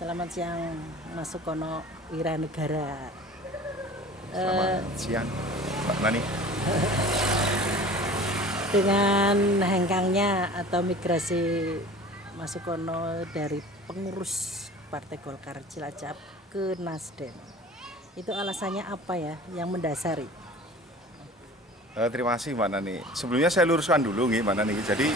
Selamat siang, Mas Sukono Wiranegara. Selamat siang, Mbak Nani. Dengan hengkangnya atau migrasi Mas Sukono dari pengurus Partai Golkar Cilacap ke Nasdem, itu alasannya apa ya yang mendasari? Terima kasih Mbak Nani. Sebelumnya saya luruskan dulu nih Mbak Nani. Jadi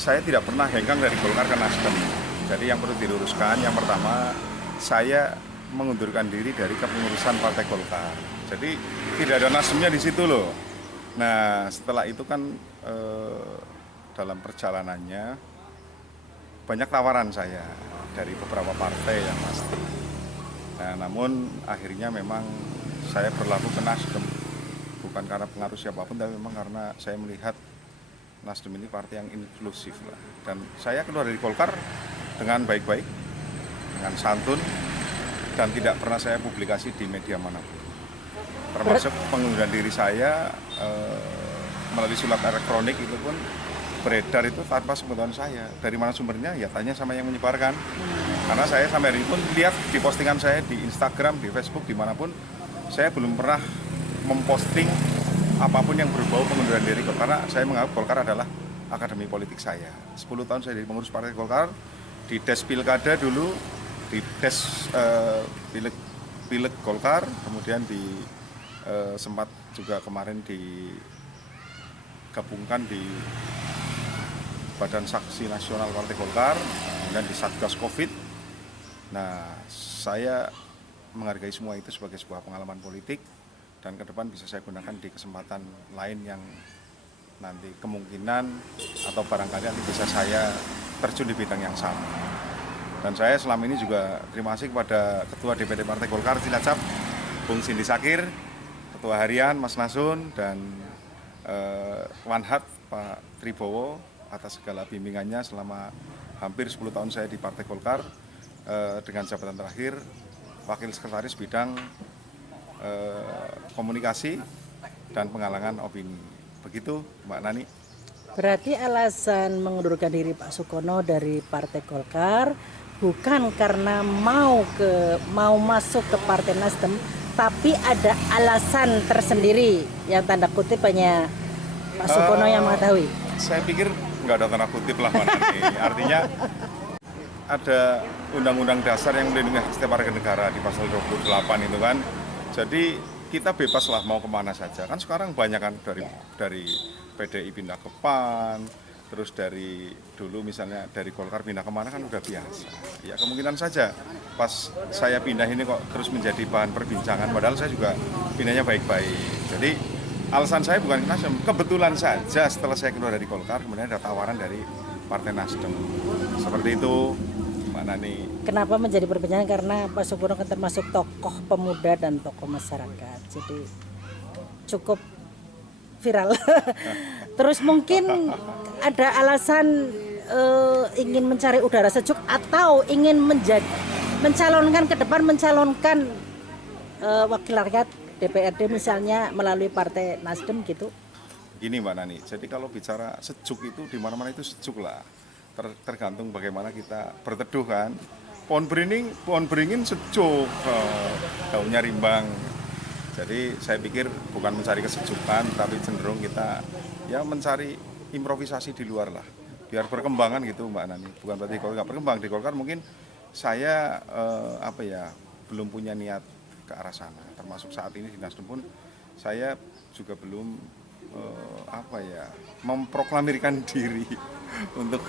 saya tidak pernah hengkang dari Golkar ke Nasdem. Jadi yang perlu diluruskan, yang pertama saya mengundurkan diri dari kepengurusan Partai Golkar. Jadi tidak ada Nasdemnya di situ loh. Nah setelah itu kan dalam perjalanannya banyak tawaran saya dari beberapa partai yang pasti. Nah namun akhirnya memang saya berlaku ke Nasdem. Bukan karena pengaruh siapapun, tapi memang karena saya melihat Nasdem ini partai yang inklusif lah. Dan saya keluar dari Golkar dengan baik-baik, dengan santun, dan tidak pernah saya publikasi di media manapun. Termasuk pengunduran diri saya melalui surat elektronik itu pun beredar itu tanpa sepengetahuan saya. Dari mana sumbernya? Ya tanya sama yang menyebarkan. Karena saya sampai hari ini pun lihat di postingan saya di Instagram, di Facebook, dimanapun, saya belum pernah memposting apapun yang berbau pengunduran diri Golkar, karena saya menganggap Golkar adalah akademi politik saya. 10 tahun saya jadi pengurus Partai Golkar, di Des Pilkada dulu, di Des Pileg Golkar, kemudian di sempat juga kemarin digabungkan di Badan Saksi Nasional Partai Golkar, kemudian di Satgas Covid. Nah, saya menghargai semua itu sebagai sebuah pengalaman politik, dan ke depan bisa saya gunakan di kesempatan lain yang nanti kemungkinan atau barangkali nanti bisa saya terjun di bidang yang sama. Dan saya selama ini juga terima kasih kepada Ketua DPD Partai Golkar Cilacap, Bung Sindi Sakir, Ketua Harian Mas Nasun, dan Wanhat Pak Tribowo atas segala bimbingannya selama hampir 10 tahun saya di Partai Golkar, dengan jabatan terakhir Wakil Sekretaris Bidang Komunikasi dan Penggalangan Opini. Begitu Mbak Nani. Berarti alasan mengundurkan diri Pak Sukono dari Partai Golkar bukan karena mau masuk ke Partai Nasdem, tapi ada alasan tersendiri yang tanda kutip hanya Pak Sukono yang mengetahui. Saya pikir nggak ada tanda kutip lah Mbak Nani. Artinya ada Undang-Undang Dasar yang melindungi hak setiap warga negara di pasal 28 itu kan. Jadi kita bebas lah mau kemana saja. Kan sekarang banyak kan dari PDI pindah ke PAN, terus dari dulu misalnya dari Golkar pindah kemana kan udah biasa. Ya kemungkinan saja pas saya pindah ini kok terus menjadi bahan perbincangan, padahal saya juga pindahnya baik-baik. Jadi alasan saya bukan ke Nasdem. Kebetulan saja setelah saya keluar dari Golkar kemudian ada tawaran dari Partai Nasdem. Seperti itu Mbak Nani. Kenapa menjadi perbincangan? Karena Pak Sukono kan termasuk tokoh pemuda dan tokoh masyarakat, jadi cukup viral. Terus mungkin ada alasan ingin mencari udara sejuk atau ingin mencalonkan ke depan, mencalonkan wakil rakyat DPRD misalnya melalui Partai Nasdem gitu. Gini Mbak Nani, jadi kalau bicara sejuk itu di mana-mana itu sejuk lah. Tergantung bagaimana kita berteduh kan. Pohon beringin sejuk, daunnya rimbang. Jadi saya pikir bukan mencari kesejukan, tapi cenderung kita ya mencari improvisasi di luar lah. Biar berkembangan gitu Mbak Nani. Bukan berarti kalau nggak berkembang di Golkar mungkin saya belum punya niat ke arah sana. Termasuk saat ini di Nasdem pun saya juga belum memproklamirkan diri untuk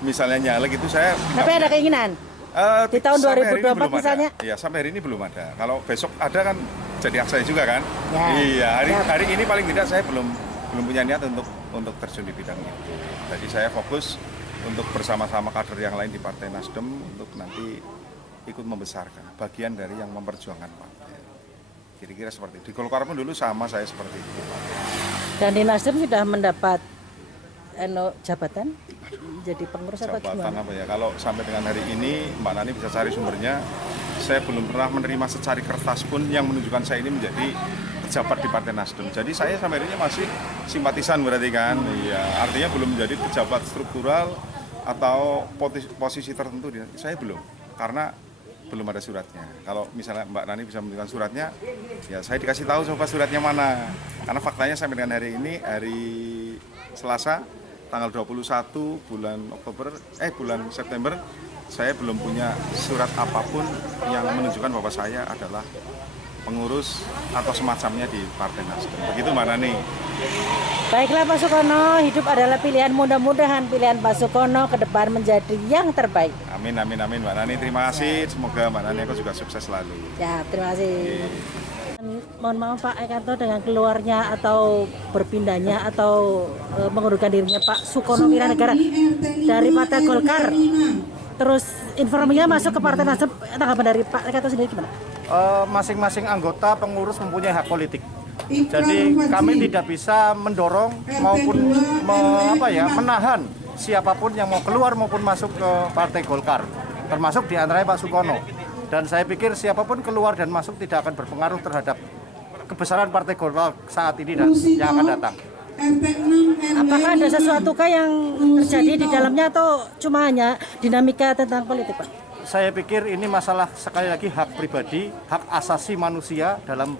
misalnya nyalek itu saya. Tapi ada keinginan di tahun 2024 misalnya? Iya, sampai hari ini belum ada. Kalau besok ada kan jadi hak saya juga kan. Ya, iya, hari ini paling tidak saya belum punya niat untuk terjun di bidang itu. Jadi saya fokus untuk bersama-sama kader yang lain di Partai Nasdem untuk nanti ikut membesarkan bagian dari yang memperjuangkan partai. Kira-kira seperti itu. Di Golkar pun dulu sama saya seperti itu. Dan di Nasdem sudah mendapat jabatan jadi pengurus atau jabatan gimana? apa ya? Kalau sampai dengan hari ini Mbak Nani bisa cari sumbernya. Saya belum pernah menerima secari kertas pun yang menunjukkan saya ini menjadi pejabat di Partai Nasdem. Jadi saya sampai hari ini masih simpatisan berarti kan. Iya, artinya belum menjadi pejabat struktural atau posisi tertentu. Saya belum. Karena belum ada suratnya. Kalau misalnya Mbak Nani bisa menunjukkan suratnya, ya saya dikasih tahu coba suratnya mana. Karena faktanya sampai dengan hari ini, hari Selasa, tanggal 21 bulan September, saya belum punya surat apapun yang menunjukkan bahwa saya adalah pengurus atau semacamnya di Partai Nasdem. Begitu Mbak Nani. Baiklah Pak Sukono, hidup adalah pilihan, mudah-mudahan pilihan Pak Sukono ke depan menjadi yang terbaik. Amin, amin, amin Mbak Nani. Terima kasih. Semoga Mbak Nani aku juga sukses selalu. Ya, terima kasih. Mohon maaf Pak Ekato dengan keluarnya atau berpindahnya atau mengundurkan dirinya Pak Sukono Wiranegara dari Partai Golkar. Terus informasinya masuk ke Partai Nasdem, tanggapan dari Pak Ekato sendiri gimana? Masing-masing anggota pengurus mempunyai hak politik. Jadi kami tidak bisa mendorong maupun menahan siapapun yang mau keluar maupun masuk ke Partai Golkar, termasuk diantaranya Pak Sukono. Dan saya pikir siapapun keluar dan masuk tidak akan berpengaruh terhadap kebesaran Partai Golkar saat ini dan yang akan datang. Apakah ada sesuatu yang terjadi di dalamnya atau cuma hanya dinamika tentang politik Pak? Saya pikir ini masalah sekali lagi hak pribadi, hak asasi manusia dalam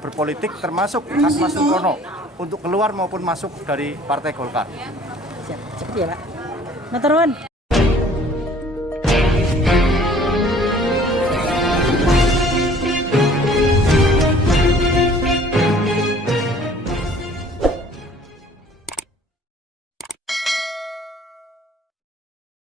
berpolitik, termasuk hak Mas Sukono untuk keluar maupun masuk dari Partai Golkar. Siap, cepat ya Pak. Matur nuwun.